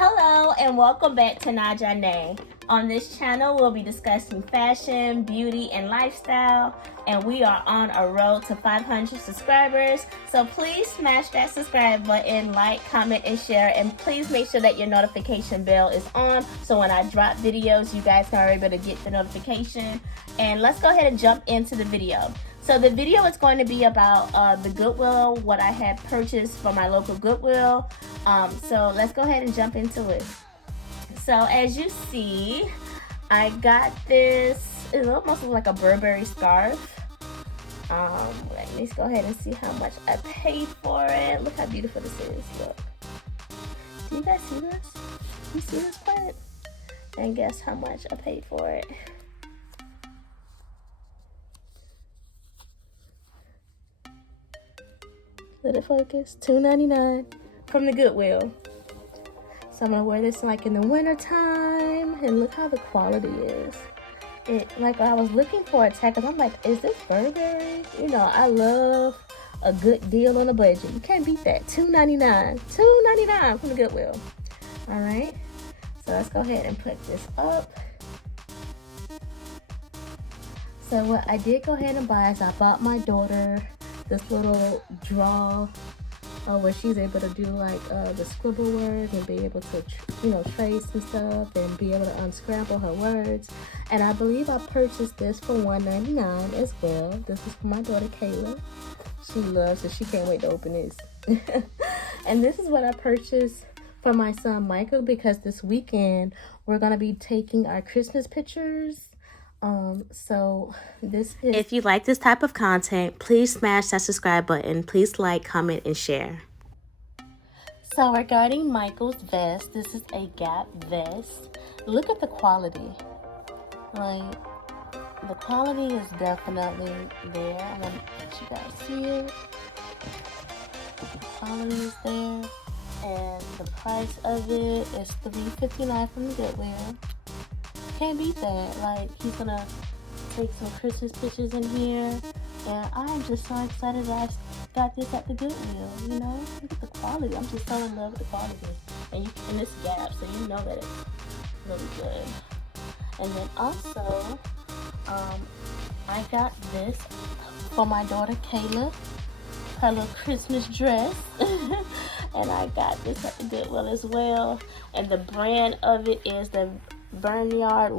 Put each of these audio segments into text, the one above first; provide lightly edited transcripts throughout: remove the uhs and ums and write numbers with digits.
Hello and welcome back to NaijaNay. On this channel, we'll be discussing fashion, beauty, and lifestyle, and we are on a road to 500 subscribers. So please smash that subscribe button, like, comment, and share, and please make sure that your notification bell is on so when I drop videos, you guys are able to get the notification. And let's go ahead and jump into the video. So the video is going to be about the Goodwill, what I had purchased from my local Goodwill. So let's go ahead and jump into it. So as you see, I got this, it almost looks like a Burberry scarf. Let me go ahead and see how much I paid for it. Look how beautiful this is, look. Do you guys see this? You see this part? And guess how much I paid for it. Let it focus. $2.99 from the Goodwill. So I'm gonna wear this like in the winter time, and look how the quality is. Like I was looking for a tag, cause I'm like, is this Burberry? You know, I love a good deal on a budget. You can't beat that. $2.99. $2.99 from the Goodwill. All right. So let's go ahead and put this up. So what I did go ahead and buy is I bought my daughter this little draw where she's able to do like the scribble work and be able to trace and stuff and be able to unscramble her words. And I believe I purchased this for $1.99 as well. This is for my daughter Kayla. She loves it. She can't wait to open this. And this is what I purchased for my son Michael, because this weekend we're gonna be taking our Christmas pictures. So this is, if you like this type of content, please smash that subscribe button. Please like, comment, and share. So regarding Michael's vest, this is a Gap vest. Look at the quality. Like, the quality is definitely there. I want to let you guys see it. The quality is there, and the price of it is $3.59 from the Goodwill. Can't beat that. Like, he's gonna take some Christmas pictures in here, and I'm just so excited that I got this at the Goodwill. You know, look at the quality. I'm just so in love with the quality, and it's Gap, so you know that it's really good. And then also, I got this for my daughter Kayla, her little Christmas dress. And I got this at the Goodwill as well, and the brand of it is the Barnyard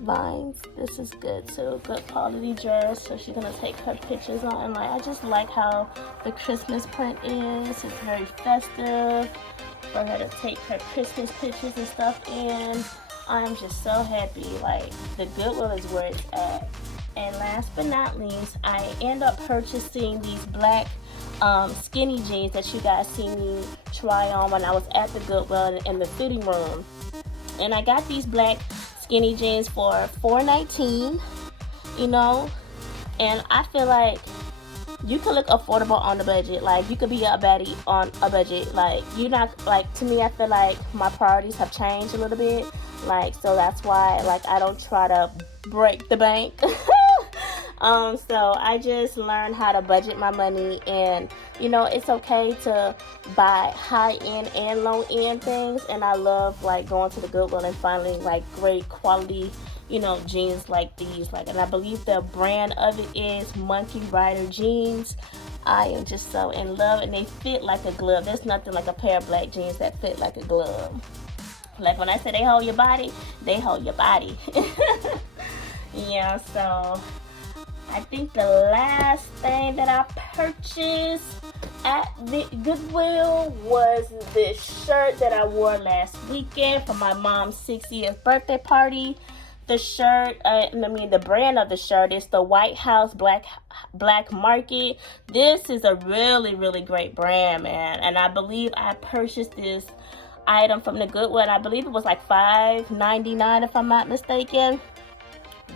Vines. This is good too. Good quality dress. So she's gonna take her pictures on, and like, I just like how the Christmas print is. It's very festive for her to take her Christmas pictures and stuff in. I'm just so happy. Like, the Goodwill is where it's at. And last but not least, I end up purchasing these black skinny jeans that you guys see me try on when I was at the Goodwill in the fitting room. And I got these black skinny jeans for $4.19, you know, and I feel like you can look affordable on the budget. Like, you could be a baddie on a budget. Like, you're not, like, to me, I feel like my priorities have changed a little bit. Like, so that's why, like, I don't try to break the bank. So I just learned how to budget my money, and you know, it's okay to buy high-end and low-end things, and I love like going to the Goodwill and finding like great quality, you know, jeans like these. Like, and I believe the brand of it is Monkey Rider jeans. I am just so in love, and they fit like a glove. There's nothing like a pair of black jeans that fit like a glove. Like, when I say they hold your body, they hold your body. Yeah, so I think the last thing that I purchased at the Goodwill was this shirt that I wore last weekend for my mom's 60th birthday party. The shirt, the brand of the shirt is the White House Black Market. This is a really, really great brand, man. And I believe I purchased this item from the Goodwill, and I believe it was like $5.99 if I'm not mistaken.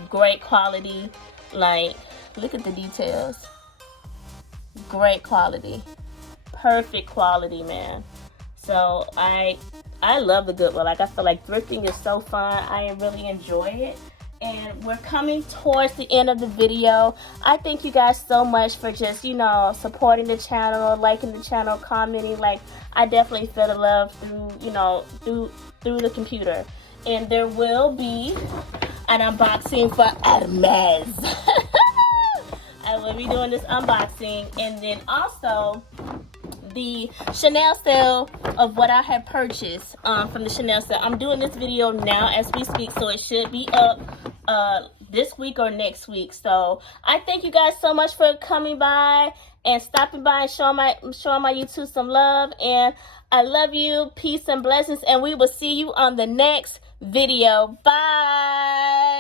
Great quality. Like, look at the details. Great quality. Perfect quality, man. So I love the Goodwill. Like, I feel like thrifting is so fun. I really enjoy it. And we're coming towards the end of the video. I thank you guys so much for just, you know, supporting the channel, liking the channel, commenting. Like, I definitely feel the love through, you know, through the computer. And there will be an unboxing for Hermes. I will be doing this unboxing, and then also the Chanel sale of what I have purchased from the Chanel sale. I'm doing this video now as we speak, so it should be up this week or next week. So I thank you guys so much for coming by and stopping by and showing my YouTube some love. And I love you. Peace and blessings, and we will see you on the next video. Bye.